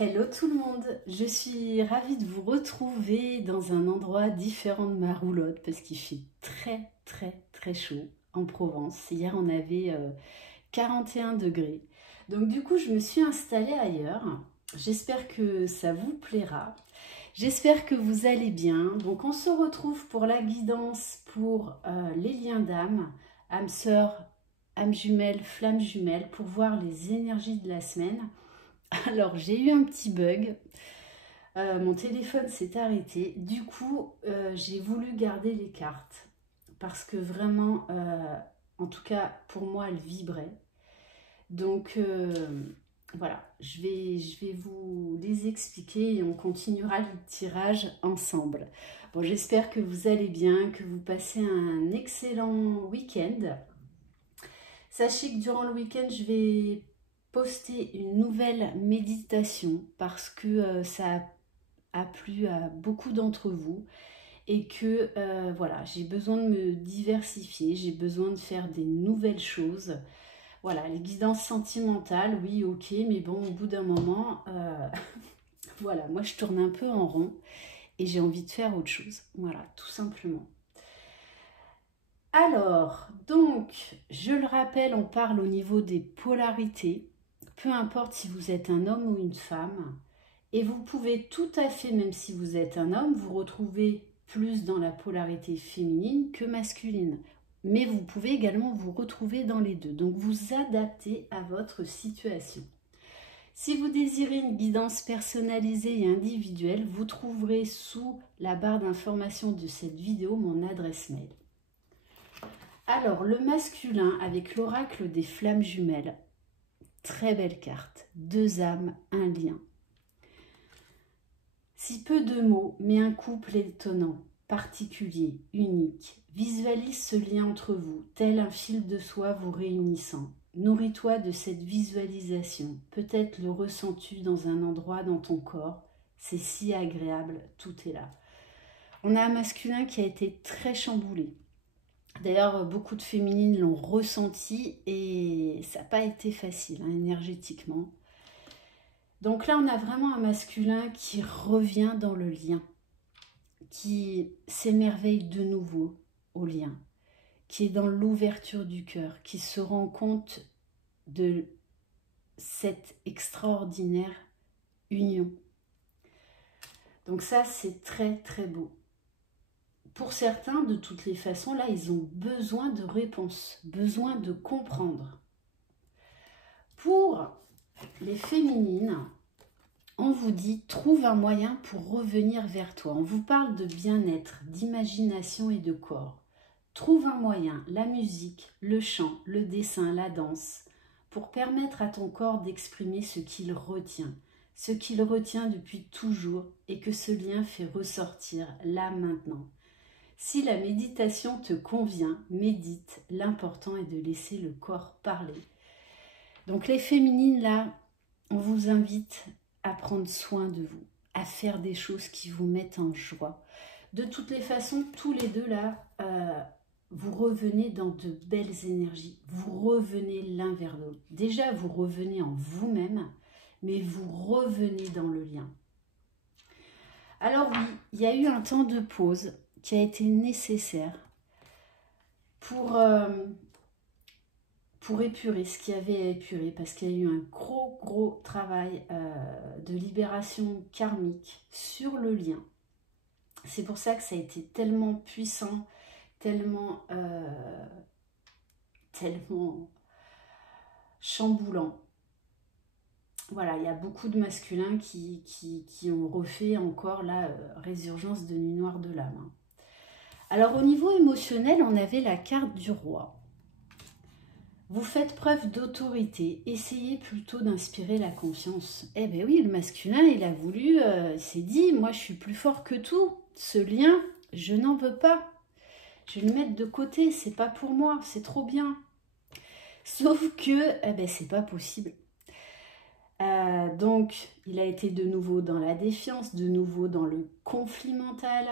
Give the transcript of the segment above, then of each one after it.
Hello tout le monde, je suis ravie de vous retrouver dans un endroit différent de ma roulotte parce qu'il fait très chaud en Provence. Hier on avait 41 degrés. Donc du coup je me suis installée ailleurs. J'espère que ça vous plaira. J'espère que vous allez bien. Donc on se retrouve pour la guidance pour les liens d'âme, âme sœur, âme jumelle, flamme jumelle pour voir les énergies de la semaine. Alors, j'ai eu un petit bug. Mon téléphone s'est arrêté. Du coup, j'ai voulu garder les cartes. Parce que vraiment, en tout cas, pour moi, elles vibraient. Donc, voilà. Je vais vous les expliquer et on continuera le tirage ensemble. Bon, j'espère que vous allez bien, que vous passez un excellent week-end. Sachez que durant le week-end, je vais poster une nouvelle méditation parce que ça a plu à beaucoup d'entre vous et que voilà, j'ai besoin de me diversifier, j'ai besoin de faire des nouvelles choses. Voilà, les guidances sentimentales, oui, ok, mais bon, au bout d'un moment, voilà, moi je tourne un peu en rond et j'ai envie de faire autre chose. Voilà, tout simplement. Alors, donc, je le rappelle, on parle au niveau des polarités, peu importe si vous êtes un homme ou une femme, et vous pouvez tout à fait, même si vous êtes un homme, vous retrouver plus dans la polarité féminine que masculine. Mais vous pouvez également vous retrouver dans les deux, donc vous adaptez à votre situation. Si vous désirez une guidance personnalisée et individuelle, vous trouverez sous la barre d'information de cette vidéo mon adresse mail. Alors, le masculin avec l'oracle des flammes jumelles. Très belle carte. Deux âmes, un lien. Si peu de mots, mais un couple étonnant, particulier, unique. Visualise ce lien entre vous, tel un fil de soie vous réunissant. Nourris-toi de cette visualisation. Peut-être le ressens-tu dans un endroit dans ton corps. C'est si agréable, tout est là. On a un masculin qui a été très chamboulé. D'ailleurs, beaucoup de féminines l'ont ressenti et ça n'a pas été facile énergétiquement. Donc là, on a vraiment un masculin qui revient dans le lien, qui s'émerveille de nouveau au lien, qui est dans l'ouverture du cœur, qui se rend compte de cette extraordinaire union. Donc ça, c'est très beau. Pour certains, de toutes les façons, là, ils ont besoin de réponses, besoin de comprendre. Pour les féminines, on vous dit, trouve un moyen pour revenir vers toi. On vous parle de bien-être, d'imagination et de corps. Trouve un moyen, la musique, le chant, le dessin, la danse, pour permettre à ton corps d'exprimer ce qu'il retient depuis toujours et que ce lien fait ressortir là maintenant. Si la méditation te convient, médite. L'important est de laisser le corps parler. Donc les féminines, là, on vous invite à prendre soin de vous, à faire des choses qui vous mettent en joie. De toutes les façons, tous les deux, là, vous revenez dans de belles énergies. Vous revenez l'un vers l'autre. Déjà, vous revenez en vous-même, mais vous revenez dans le lien. Alors oui, il y a eu un temps de pause qui a été nécessaire pour épurer ce qui avait à épurer, parce qu'il y a eu un gros travail de libération karmique sur le lien. C'est pour ça que ça a été tellement puissant, tellement chamboulant. Voilà, il y a beaucoup de masculins qui ont refait encore la résurgence de Nuit Noire de l'âme. Alors au niveau émotionnel, on avait la carte du roi. Vous faites preuve d'autorité, essayez plutôt d'inspirer la confiance. Eh bien oui, le masculin, il a voulu, il s'est dit, moi je suis plus fort que tout, ce lien, je n'en veux pas. Je vais le mettre de côté, c'est pas pour moi, c'est trop bien. Sauf que, eh ben, c'est pas possible. Donc, il a été de nouveau dans la défiance, de nouveau dans le conflit mental,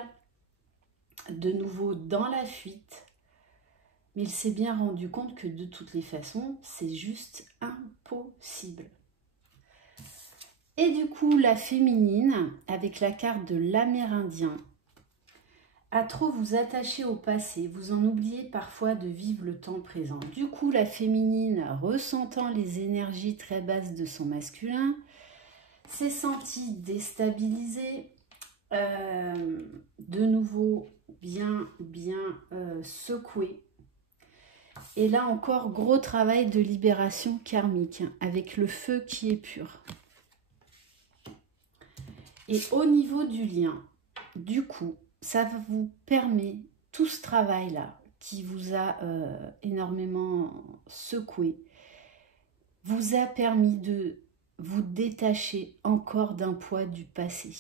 de nouveau dans la fuite. Mais il s'est bien rendu compte que de toutes les façons, c'est juste impossible. Et du coup, la féminine, avec la carte de l'Amérindien, à trop vous attacher au passé, vous en oubliez parfois de vivre le temps présent. Du coup, la féminine, ressentant les énergies très basses de son masculin, s'est sentie déstabilisée, de nouveau bien secouée. Et là encore, gros travail de libération karmique, hein, avec le feu qui est pur. Et au niveau du lien, du coup, ça vous permet, tout ce travail-là, qui vous a énormément secoué, vous a permis de vous détacher encore d'un poids du passé.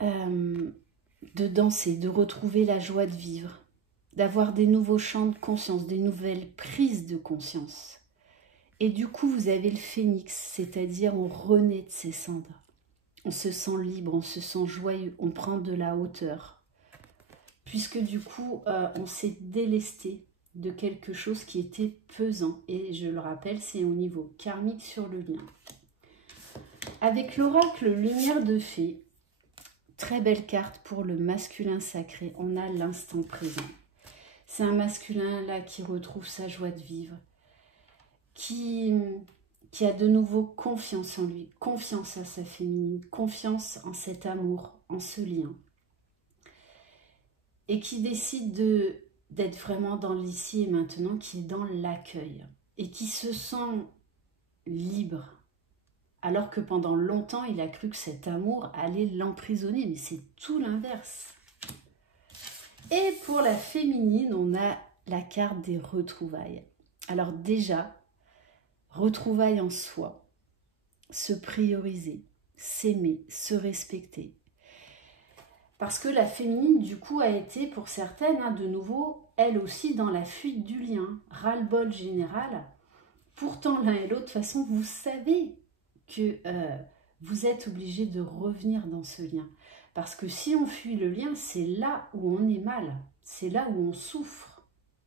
De danser, de retrouver la joie de vivre, d'avoir des nouveaux champs de conscience, des nouvelles prises de conscience. Et du coup, vous avez le phénix, c'est-à-dire on renaît de ses cendres. On se sent libre, on se sent joyeux, on prend de la hauteur. Puisque du coup, on s'est délesté de quelque chose qui était pesant. Et je le rappelle, c'est au niveau karmique sur le lien. Avec l'oracle Lumière de Fée, très belle carte pour le masculin sacré, on a l'instant présent. C'est un masculin là qui retrouve sa joie de vivre, qui a de nouveau confiance en lui, confiance à sa féminine, confiance en cet amour, en ce lien. Et qui décide d'être vraiment dans l'ici et maintenant, qui est dans l'accueil. Et qui se sent libre. Alors que pendant longtemps, il a cru que cet amour allait l'emprisonner. Mais c'est tout l'inverse. Et pour la féminine, on a la carte des retrouvailles. Alors déjà, retrouvailles en soi, se prioriser, s'aimer, se respecter. Parce que la féminine, du coup, a été, pour certaines, hein, de nouveau, elle aussi, dans la fuite du lien, ras-le-bol général. Pourtant, l'un et l'autre, de toute façon, vous savez que vous êtes obligés de revenir dans ce lien. Parce que si on fuit le lien, c'est là où on est mal, c'est là où on souffre.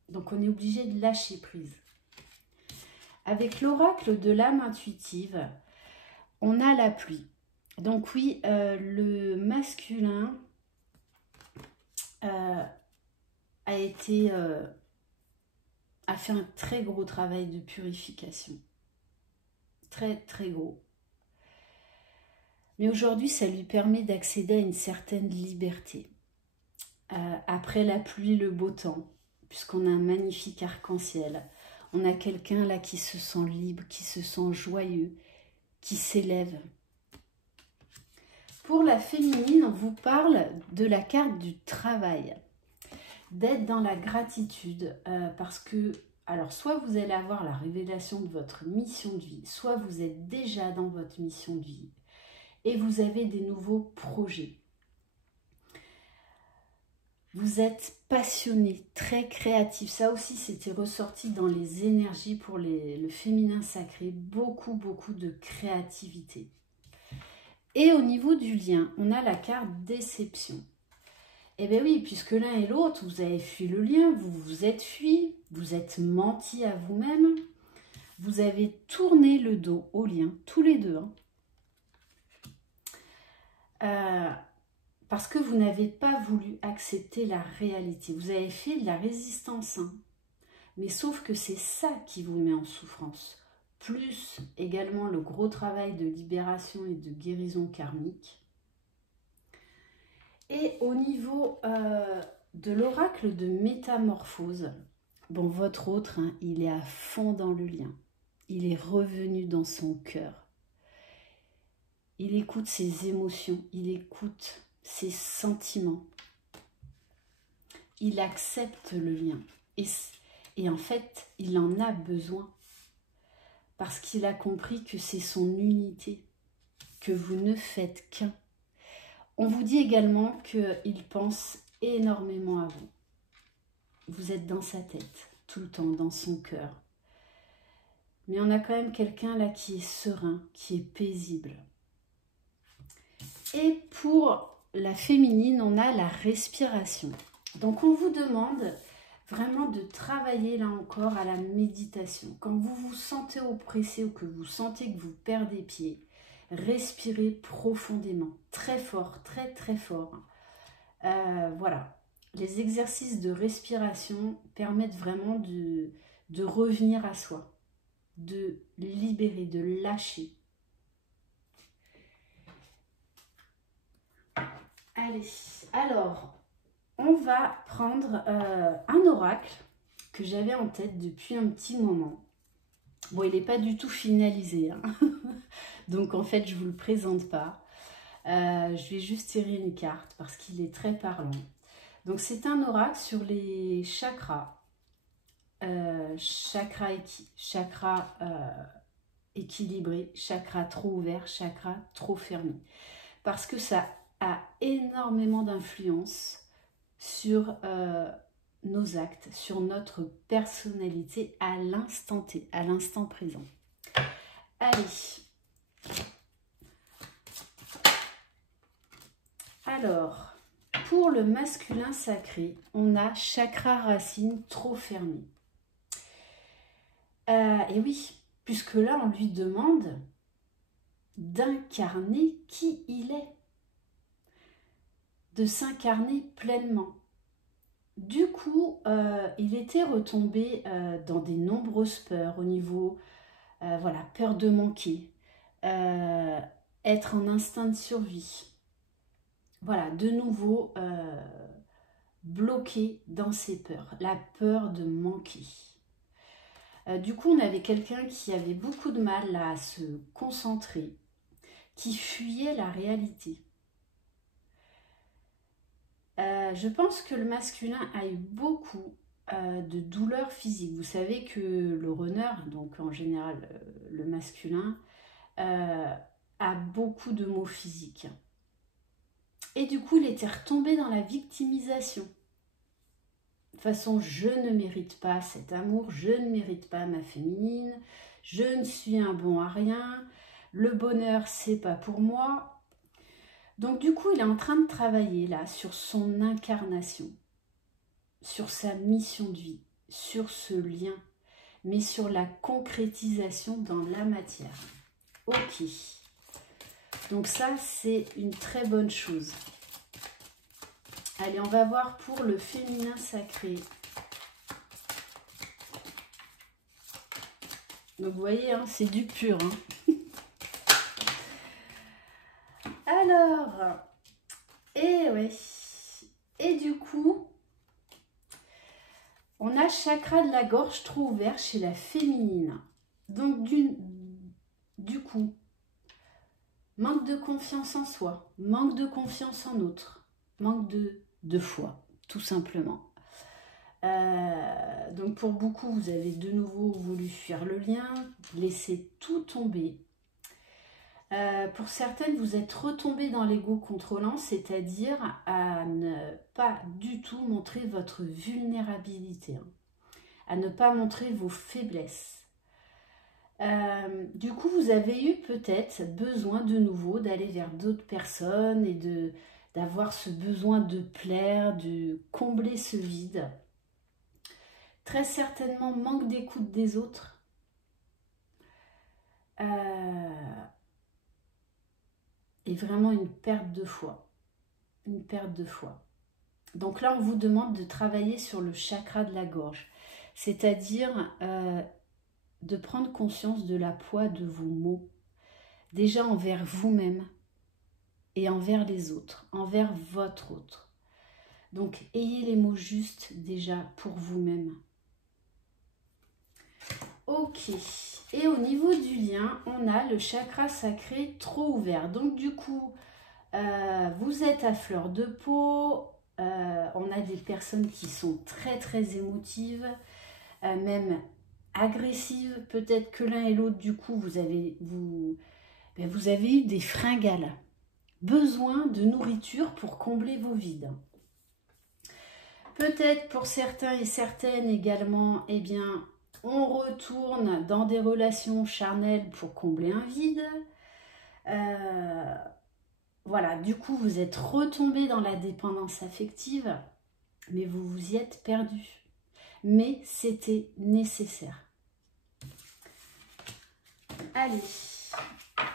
Donc, on est obligé de lâcher prise. Avec l'oracle de l'âme intuitive, on a la pluie. Donc oui, le masculin a fait un très gros travail de purification. Très, très gros. Mais aujourd'hui, ça lui permet d'accéder à une certaine liberté. Après la pluie, le beau temps, puisqu'on a un magnifique arc-en-ciel. On a quelqu'un là qui se sent libre, qui se sent joyeux, qui s'élève. Pour la féminine, on vous parle de la carte du travail. D'être dans la gratitude, parce que, alors soit vous allez avoir la révélation de votre mission de vie, soit vous êtes déjà dans votre mission de vie et vous avez des nouveaux projets. Vous êtes passionné, très créatif. Ça aussi, c'était ressorti dans les énergies pour le féminin sacré. Beaucoup, beaucoup de créativité. Et au niveau du lien, on a la carte déception. Eh bien oui, puisque l'un et l'autre, vous avez fui le lien, vous vous êtes fui, vous êtes menti à vous-même, vous avez tourné le dos au lien, tous les deux. Parce que vous n'avez pas voulu accepter la réalité. Vous avez fait de la résistance, hein. Mais sauf que c'est ça qui vous met en souffrance. Plus également le gros travail de libération et de guérison karmique. Et au niveau de l'oracle de métamorphose, bon, votre autre, hein, il est à fond dans le lien. Il est revenu dans son cœur. Il écoute ses émotions, il écoute ses sentiments. Il accepte le lien. Et en fait, il en a besoin. Parce qu'il a compris que c'est son unité, que vous ne faites qu'un. On vous dit également qu'il pense énormément à vous. Vous êtes dans sa tête, tout le temps, dans son cœur. Mais on a quand même quelqu'un là qui est serein, qui est paisible. Et pour la féminine, on a la respiration. Donc on vous demande vraiment de travailler là encore à la méditation. Quand vous vous sentez oppressé ou que vous sentez que vous perdez pied, respirez profondément, très fort, très très fort. Voilà, les exercices de respiration permettent vraiment de revenir à soi, de libérer, de lâcher. Allez, alors, on va prendre un oracle que j'avais en tête depuis un petit moment. Bon, il n'est pas du tout finalisé, hein. Donc en fait, je ne vous le présente pas. Je vais juste tirer une carte parce qu'il est très parlant. Donc c'est un oracle sur les chakras. Chakra équilibré, chakra trop ouvert, chakra trop fermé. Parce que ça a énormément d'influence sur nos actes, sur notre personnalité à l'instant T, à l'instant présent. Allez. Alors, pour le masculin sacré, on a chakra racine trop fermé. Et oui, puisque là, on lui demande d'incarner qui il est, de s'incarner pleinement. Du coup, il était retombé dans des nombreuses peurs au niveau, voilà, peur de manquer, être en instinct de survie. Voilà, de nouveau bloqué dans ses peurs, la peur de manquer. Du coup, on avait quelqu'un qui avait beaucoup de mal là, à se concentrer, qui fuyait la réalité. Je pense que le masculin a eu beaucoup de douleurs physiques. Vous savez que le runner, donc en général le masculin, a beaucoup de maux physiques. Et du coup, il était retombé dans la victimisation. De toute façon, je ne mérite pas cet amour, je ne mérite pas ma féminine, je ne suis un bon à rien, le bonheur, c'est pas pour moi. Donc du coup, il est en train de travailler là sur son incarnation, sur sa mission de vie, sur ce lien, mais sur la concrétisation dans la matière. Ok. Donc ça, c'est une très bonne chose. Allez, on va voir pour le féminin sacré. Donc vous voyez, hein, c'est du pur. Hein. Alors, et ouais. Et du coup, on a chakra de la gorge trop ouvert chez la féminine. Donc du coup, manque de confiance en soi, manque de confiance en autre, manque de foi, tout simplement. Donc pour beaucoup, vous avez de nouveau voulu fuir le lien, laisser tout tomber. Pour certaines, vous êtes retombé dans l'ego contrôlant, c'est-à-dire à ne pas du tout montrer votre vulnérabilité, hein, à ne pas montrer vos faiblesses. Du coup, vous avez eu peut-être besoin de nouveau d'aller vers d'autres personnes et d'avoir ce besoin de plaire, de combler ce vide. Très certainement, manque d'écoute des autres. Et vraiment une perte de foi. Une perte de foi. Donc là, on vous demande de travailler sur le chakra de la gorge. C'est-à-dire de prendre conscience de la poids de vos mots. Déjà envers vous-même et envers les autres, envers votre autre. Donc, ayez les mots justes déjà pour vous-même. Ok. Et au niveau du lien, on a le chakra sacré trop ouvert. Donc, du coup, vous êtes à fleur de peau. On a des personnes qui sont très, très émotives, même agressives. Peut-être que l'un et l'autre, du coup, vous avez eu des fringales. Besoin de nourriture pour combler vos vides. Peut-être pour certains et certaines également, eh bien, on retourne dans des relations charnelles pour combler un vide. Voilà, du coup, vous êtes retombé dans la dépendance affective, mais vous vous y êtes perdu. mais c'était nécessaire. Allez,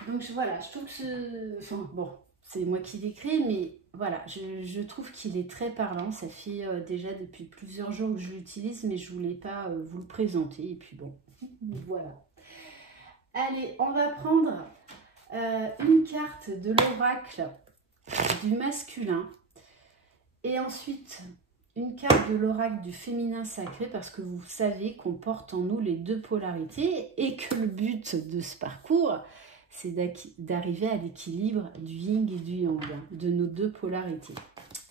donc voilà, je trouve que enfin bon, c'est moi qui l'écris, mais voilà, je trouve qu'il est très parlant. Ça fait déjà depuis plusieurs jours que je l'utilise, mais je voulais pas vous le présenter. Et puis bon, voilà. Allez, on va prendre une carte de l'oracle du masculin et ensuite une carte de l'oracle du féminin sacré, parce que vous savez qu'on porte en nous les deux polarités et que le but de ce parcours, c'est d'arriver à l'équilibre du yin et du yang, de nos deux polarités.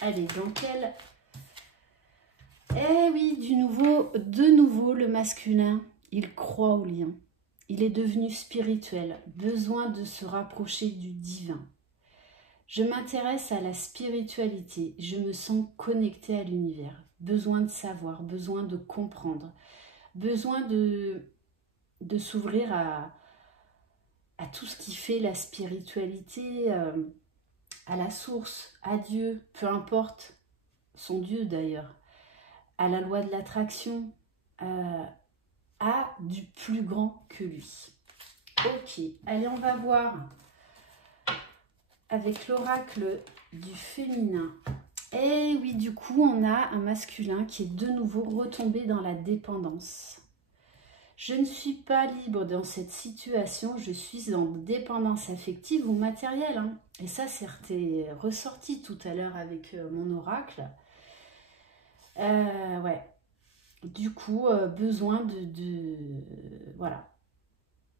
Allez, dans quel... Eh oui, de nouveau, le masculin, il croit au lien. Il est devenu spirituel, besoin de se rapprocher du divin. Je m'intéresse à la spiritualité, je me sens connectée à l'univers. Besoin de savoir, besoin de comprendre, besoin de s'ouvrir à tout ce qui fait la spiritualité, à la source, à Dieu, peu importe son Dieu d'ailleurs, à la loi de l'attraction, à du plus grand que lui. Ok, allez, on va voir avec l'oracle du féminin. Et oui, du coup, on a un masculin qui est de nouveau retombé dans la dépendance. Je ne suis pas libre dans cette situation, je suis en dépendance affective ou matérielle. Hein. Et ça, c'est ressorti tout à l'heure avec mon oracle. Ouais. Du coup, besoin voilà,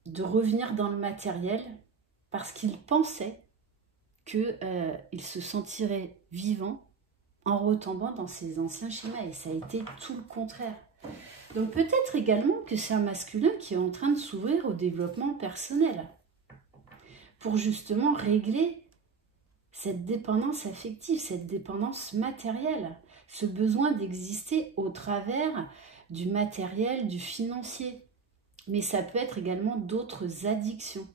de revenir dans le matériel parce qu'il pensait qu'il se sentirait vivant en retombant dans ses anciens schémas. Et ça a été tout le contraire. Donc peut-être également que c'est un masculin qui est en train de s'ouvrir au développement personnel pour justement régler cette dépendance affective, cette dépendance matérielle, ce besoin d'exister au travers du matériel, du financier. Mais ça peut être également d'autres addictions.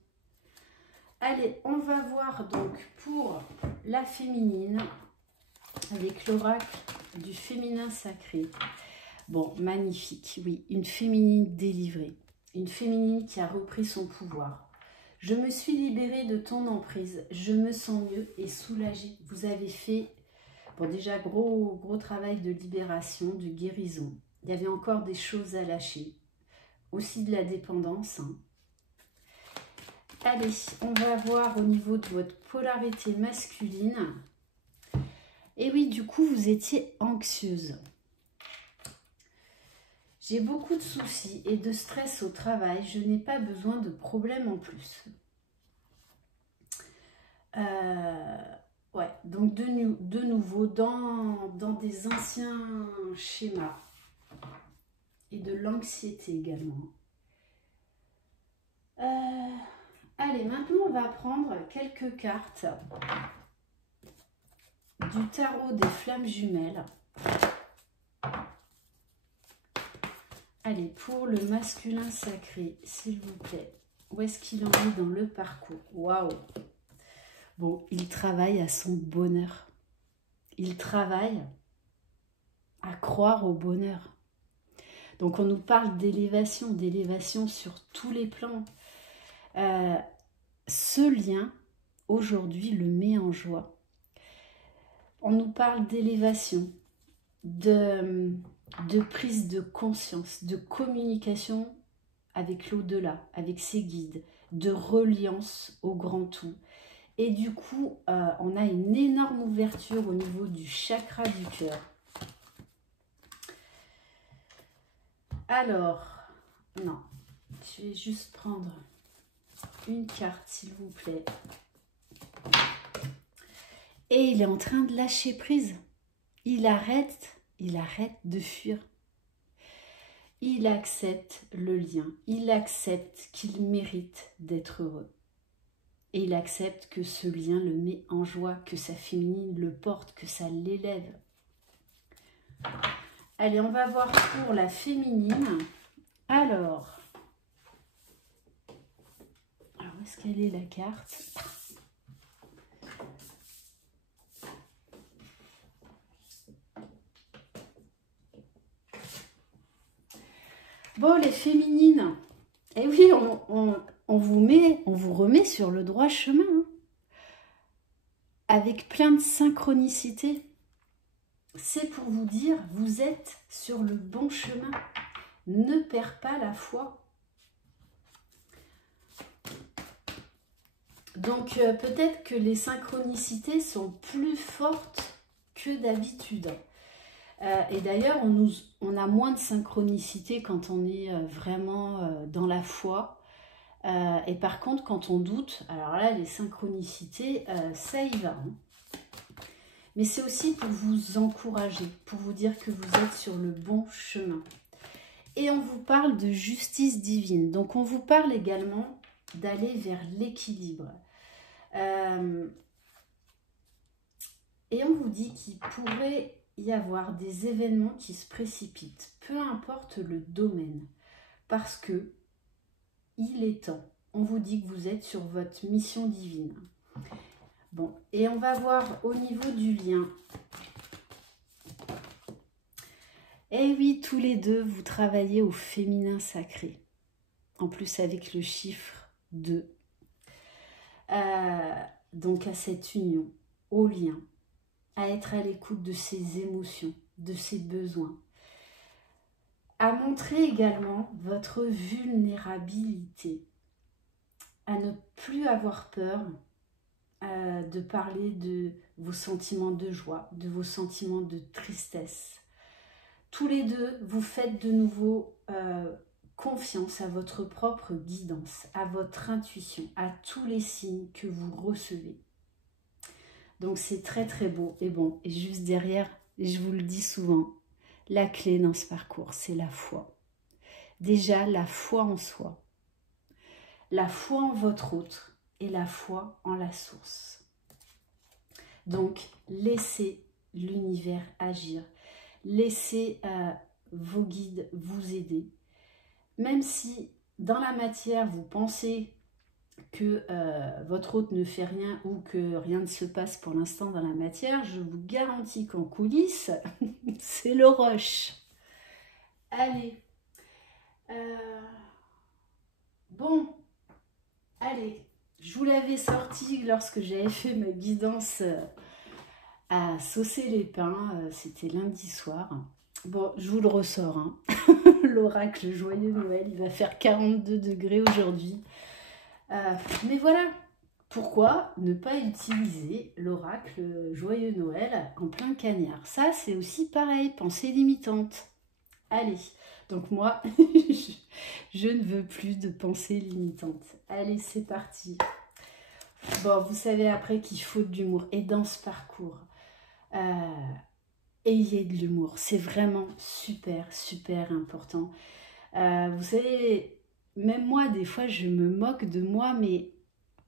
Allez, on va voir donc pour la féminine avec l'oracle du féminin sacré. Bon, magnifique, oui, une féminine délivrée, une féminine qui a repris son pouvoir. Je me suis libérée de ton emprise, je me sens mieux et soulagée. Vous avez fait, bon déjà, gros travail de libération, de guérison. Il y avait encore des choses à lâcher, aussi de la dépendance. Hein. Allez, on va voir au niveau de votre polarité masculine. Et oui, du coup, vous étiez anxieuse. J'ai beaucoup de soucis et de stress au travail. Je n'ai pas besoin de problèmes en plus. Ouais, donc de nouveau dans des anciens schémas et de l'anxiété également. Allez, maintenant on va prendre quelques cartes du tarot des flammes jumelles. Allez, pour le masculin sacré, s'il vous plaît, où est-ce qu'il en est dans le parcours? Waouh! Bon, il travaille à son bonheur. Il travaille à croire au bonheur. Donc, on nous parle d'élévation sur tous les plans. Ce lien, aujourd'hui, le met en joie. On nous parle d'élévation, de prise de conscience, de communication avec l'au-delà, avec ses guides, de reliance au grand tout. Et du coup, on a une énorme ouverture au niveau du chakra du cœur. Alors, non, je vais juste prendre une carte, s'il vous plaît. Et il est en train de lâcher prise. Il arrête de fuir. Il accepte le lien. Il accepte qu'il mérite d'être heureux. Et il accepte que ce lien le met en joie, que sa féminine le porte, que ça l'élève. Allez, on va voir pour la féminine. Alors, où est-ce qu'elle est la carte ? Bon, les féminines, eh oui, on vous remet sur le droit chemin, hein, avec plein de synchronicité. C'est pour vous dire, vous êtes sur le bon chemin. Ne perds pas la foi. Donc, peut-être que les synchronicités sont plus fortes que d'habitude. Et d'ailleurs, on a moins de synchronicité quand on est vraiment dans la foi. Et par contre, quand on doute, alors là, les synchronicités, ça y va. Hein. Mais c'est aussi pour vous encourager, pour vous dire que vous êtes sur le bon chemin. Et on vous parle de justice divine. Donc, on vous parle également d'aller vers l'équilibre. Et on vous dit qu'il pourrait y avoir des événements qui se précipitent, peu importe le domaine, parce que il est temps. On vous dit que vous êtes sur votre mission divine. Bon, et on va voir au niveau du lien. Eh oui, tous les deux, vous travaillez au féminin sacré. En plus avec le chiffre 2. Donc à cette union, au lien, à être à l'écoute de ses émotions, de ses besoins. À montrer également votre vulnérabilité. À ne plus avoir peur de parler de vos sentiments de joie, de vos sentiments de tristesse. Tous les deux, vous faites de nouveau confiance à votre propre guidance, à votre intuition, à tous les signes que vous recevez. Donc c'est très très beau. Et bon, et juste derrière, je vous le dis souvent, la clé dans ce parcours, c'est la foi. Déjà, la foi en soi, la foi en votre autre et la foi en la source. Donc, laissez l'univers agir. Laissez vos guides vous aider. Même si dans la matière, vous pensez que votre hôte ne fait rien ou que rien ne se passe pour l'instant dans la matière, je vous garantis qu'en coulisses, c'est le rush. Allez. Bon. Allez. Je vous l'avais sorti lorsque j'avais fait ma guidance à saucer les pains. C'était lundi soir. Bon, je vous le ressors. Hein. L'oracle Joyeux Noël, il va faire 42 degrés aujourd'hui. Mais voilà, pourquoi ne pas utiliser l'oracle Joyeux Noël en plein cagnard? Ça, c'est aussi pareil, pensée limitante. Allez, donc moi, je ne veux plus de pensée limitante. Allez, c'est parti. Bon, vous savez après qu'il faut de l'humour. Et dans ce parcours, ayez de l'humour. C'est vraiment super, super important. Vous savez, même moi, des fois, je me moque de moi, mais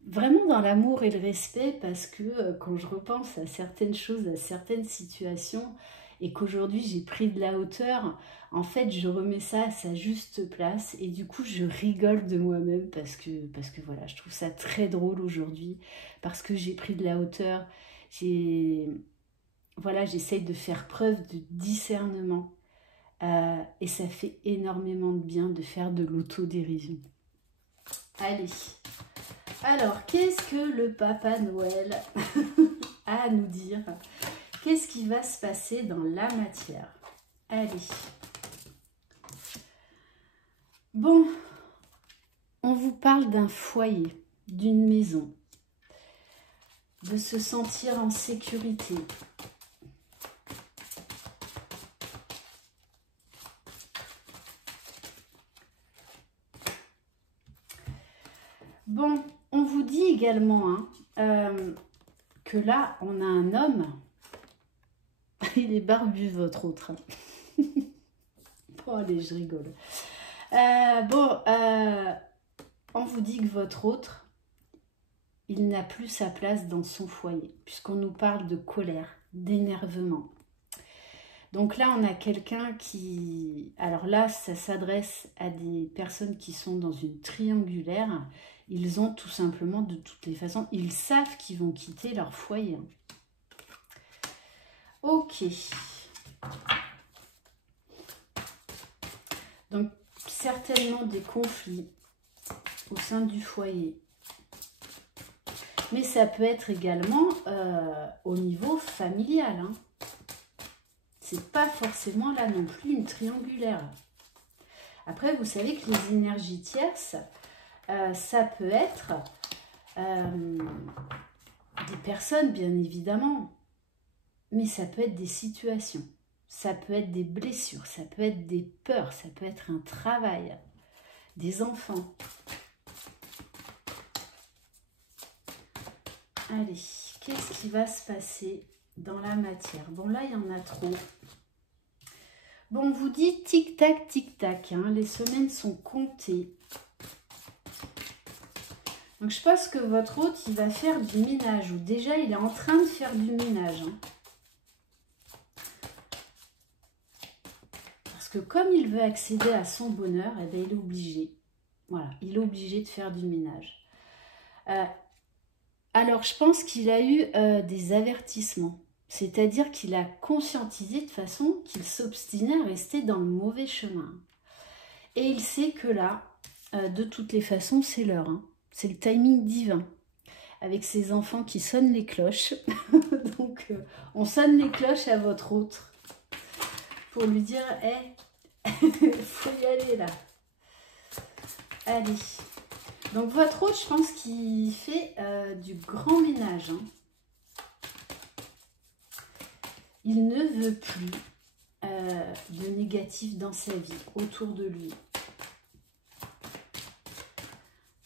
vraiment dans l'amour et le respect, parce que quand je repense à certaines choses, à certaines situations, et qu'aujourd'hui j'ai pris de la hauteur, en fait, je remets ça à sa juste place, et du coup, je rigole de moi-même, parce que voilà, je trouve ça très drôle aujourd'hui, parce que j'ai pris de la hauteur, voilà, j'essaye de faire preuve de discernement. Et ça fait énormément de bien de faire de l'autodérision. Allez, alors qu'est-ce que le Papa Noël a à nous dire? Qu'est-ce qui va se passer dans la matière? Allez. Bon, on vous parle d'un foyer, d'une maison, de se sentir en sécurité. Bon, on vous dit également que là, on a un homme. Il est barbu, votre autre. Bon, allez, je rigole. On vous dit que votre autre, il n'a plus sa place dans son foyer, puisqu'on nous parle de colère, d'énervement. Donc là, on a quelqu'un qui... Alors là, ça s'adresse à des personnes qui sont dans une triangulaire. Ils ont tout simplement, de toutes les façons, ils savent qu'ils vont quitter leur foyer. Ok. Donc, certainement des conflits au sein du foyer. Mais ça peut être également au niveau familial. Hein. C'est pas forcément là non plus une triangulaire. Après, vous savez que les énergies tierces, ça peut être des personnes, bien évidemment. Mais ça peut être des situations. Ça peut être des blessures. Ça peut être des peurs. Ça peut être un travail. Des enfants. Allez, qu'est-ce qui va se passer dans la matière? Bon, là, il y en a trop. Bon, on vous dit tic-tac, tic-tac. Hein, les semaines sont comptées. Donc, je pense que votre hôte, il va faire du ménage. Ou déjà, il est en train de faire du ménage. Hein. Parce que comme il veut accéder à son bonheur, eh bien, il est obligé. Voilà, il est obligé de faire du ménage. Alors, je pense qu'il a eu des avertissements. C'est-à-dire qu'il a conscientisé de façon qu'il s'obstinait à rester dans le mauvais chemin. Et il sait que là, de toutes les façons, c'est l'heure. Hein. C'est le timing divin. Avec ses enfants qui sonnent les cloches. Donc, on sonne les cloches à votre autre. Pour lui dire, hé, faut y aller là. Allez. Donc, votre autre, je pense qu'il fait du grand ménage. Hein. Il ne veut plus de négatif dans sa vie, autour de lui.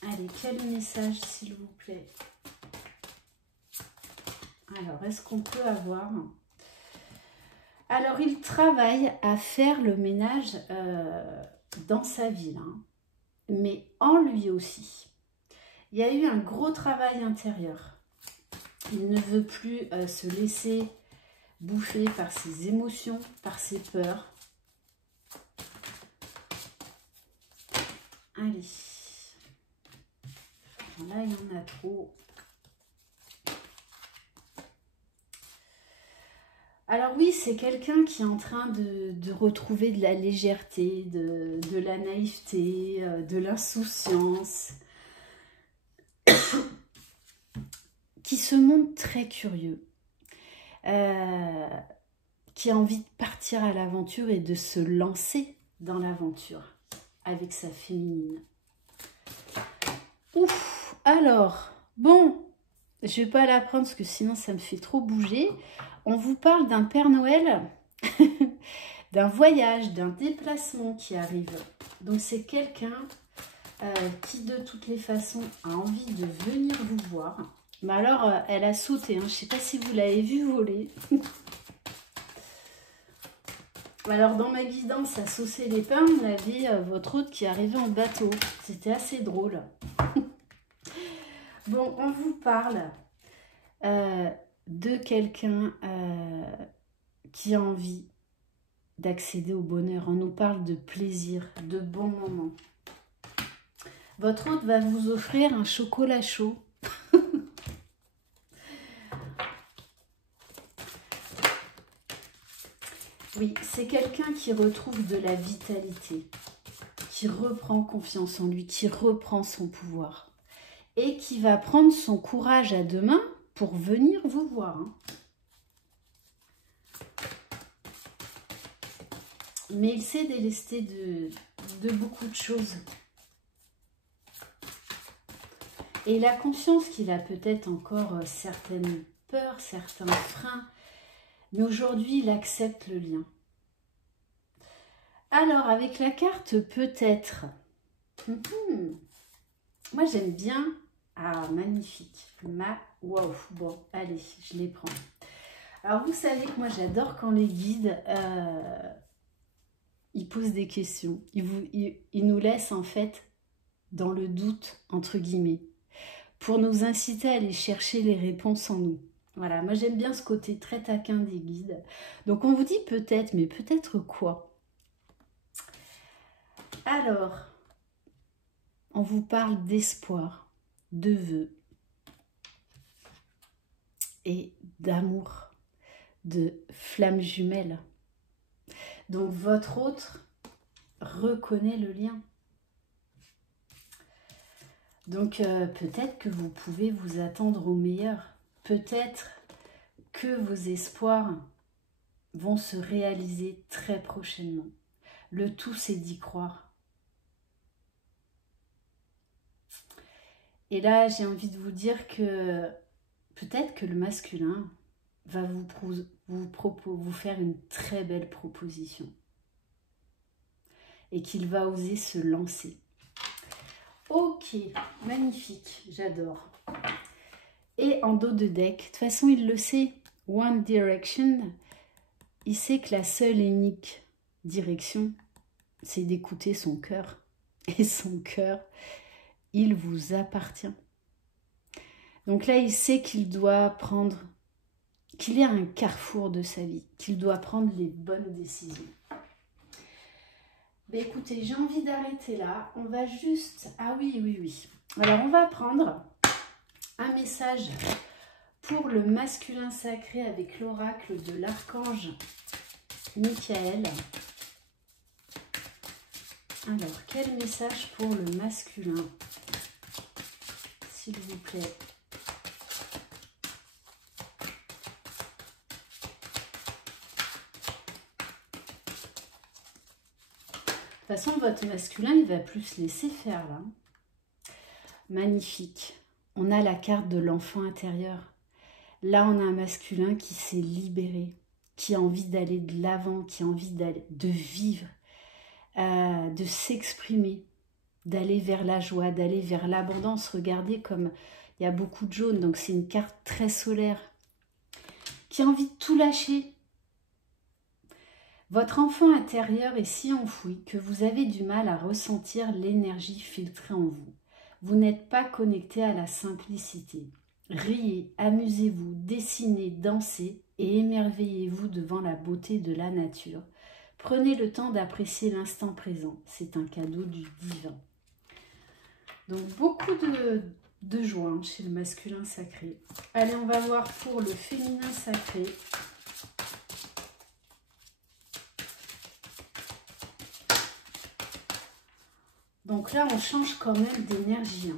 Allez, quel message, s'il vous plaît? Alors, est-ce qu'on peut avoir... Alors, il travaille à faire le ménage dans sa vie, hein, mais en lui aussi. Il y a eu un gros travail intérieur. Il ne veut plus se laisser bouffer par ses émotions, par ses peurs. Allez. Là, il y en a trop. Alors oui, c'est quelqu'un qui est en train de retrouver de la légèreté, de la naïveté, de l'insouciance, qui se montre très curieux, qui a envie de partir à l'aventure et de se lancer dans l'aventure avec sa féminine. Ouf, alors, bon, je ne vais pas la prendre parce que sinon ça me fait trop bouger. On vous parle d'un Père Noël, d'un voyage, d'un déplacement qui arrive. Donc c'est quelqu'un qui de toutes les façons a envie de venir vous voir. Mais alors, elle a sauté, hein. Je ne sais pas si vous l'avez vu voler. Alors dans ma guidance à saucer les pains, on avait votre hôte qui arrivait en bateau. C'était assez drôle. Bon, on vous parle de quelqu'un qui a envie d'accéder au bonheur. On nous parle de plaisir, de bons moments. Votre hôte va vous offrir un chocolat chaud. Oui, c'est quelqu'un qui retrouve de la vitalité, qui reprend confiance en lui, qui reprend son pouvoir et qui va prendre son courage à deux mains pour venir vous voir. Hein. Mais il s'est délesté de beaucoup de choses. Et il a conscience qu'il a peut-être encore certaines peurs, certains freins. Mais aujourd'hui, il accepte le lien. Alors, avec la carte peut-être. Moi, j'aime bien. Ah, magnifique. Waouh. Bon, allez, je les prends. Alors, vous savez que moi, j'adore quand les guides, ils posent des questions. Ils nous laissent, en fait, dans le doute, entre guillemets, pour nous inciter à aller chercher les réponses en nous. Voilà, moi j'aime bien ce côté très taquin des guides. Donc on vous dit peut-être, mais peut-être quoi? Alors, on vous parle d'espoir, de vœux et d'amour, de flammes jumelles. Donc votre autre, reconnaît le lien. Donc peut-être que vous pouvez vous attendre au meilleur. Peut-être que vos espoirs vont se réaliser très prochainement. Le tout, c'est d'y croire. Et là, j'ai envie de vous dire que peut-être que le masculin va vous faire une très belle proposition. Et qu'il va oser se lancer. Ok, magnifique, j'adore. Et en dos de deck, de toute façon, il le sait, One Direction, il sait que la seule et unique direction, c'est d'écouter son cœur. Et son cœur, il vous appartient. Donc là, il sait qu'il doit prendre, qu'il y a un carrefour de sa vie, qu'il doit prendre les bonnes décisions. Ben écoutez, j'ai envie d'arrêter là. On va juste... Ah oui. Alors, on va prendre un message pour le masculin sacré avec l'oracle de l'archange Michael. Alors, quel message pour le masculin, s'il vous plaît? De toute façon, votre masculin, il va plus se laisser faire là. Magnifique. On a la carte de l'enfant intérieur. Là, on a un masculin qui s'est libéré, qui a envie d'aller de l'avant, qui a envie de vivre, de s'exprimer, d'aller vers la joie, d'aller vers l'abondance. Regardez comme il y a beaucoup de jaune, donc c'est une carte très solaire, qui a envie de tout lâcher. Votre enfant intérieur est si enfoui que vous avez du mal à ressentir l'énergie filtrée en vous. Vous n'êtes pas connecté à la simplicité. Riez, amusez-vous, dessinez, dansez et émerveillez-vous devant la beauté de la nature. Prenez le temps d'apprécier l'instant présent. C'est un cadeau du divin. Donc beaucoup de joie chez le masculin sacré. Allez, on va voir pour le féminin sacré. Donc là, on change quand même d'énergie.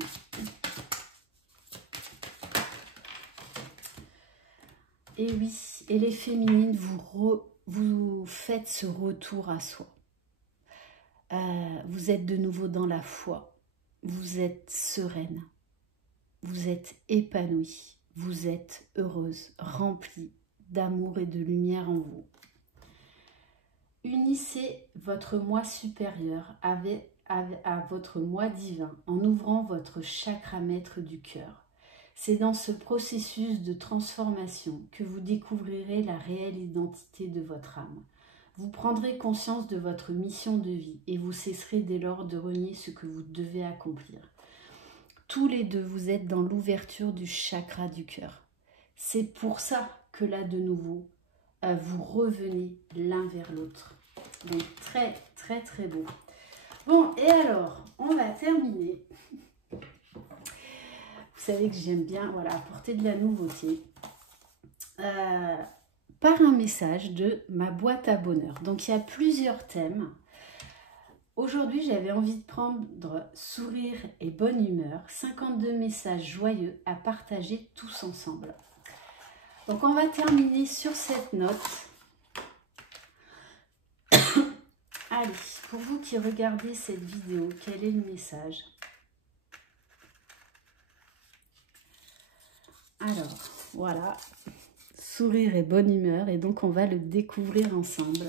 Et oui, et les féminines, vous faites ce retour à soi. Vous êtes de nouveau dans la foi. Vous êtes sereine. Vous êtes épanouie. Vous êtes heureuse, remplie d'amour et de lumière en vous. Unissez votre moi supérieur à votre moi divin en ouvrant votre chakra maître du cœur. C'est dans ce processus de transformation que vous découvrirez la réelle identité de votre âme. Vous prendrez conscience de votre mission de vie et vous cesserez dès lors de renier ce que vous devez accomplir. Tous les deux, vous êtes dans l'ouverture du chakra du cœur. C'est pour ça que là, de nouveau, vous revenez l'un vers l'autre. Donc, très, très, très beau. Bon, et alors, on va terminer. Vous savez que j'aime bien, voilà, apporter de la nouveauté. Par un message de ma boîte à bonheur. Donc, il y a plusieurs thèmes. Aujourd'hui, j'avais envie de prendre sourire et bonne humeur. 52 messages joyeux à partager tous ensemble. Donc, on va terminer sur cette note. Allez, pour vous qui regardez cette vidéo, quel est le message? Alors, voilà, sourire et bonne humeur, et donc on va le découvrir ensemble.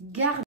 Gardez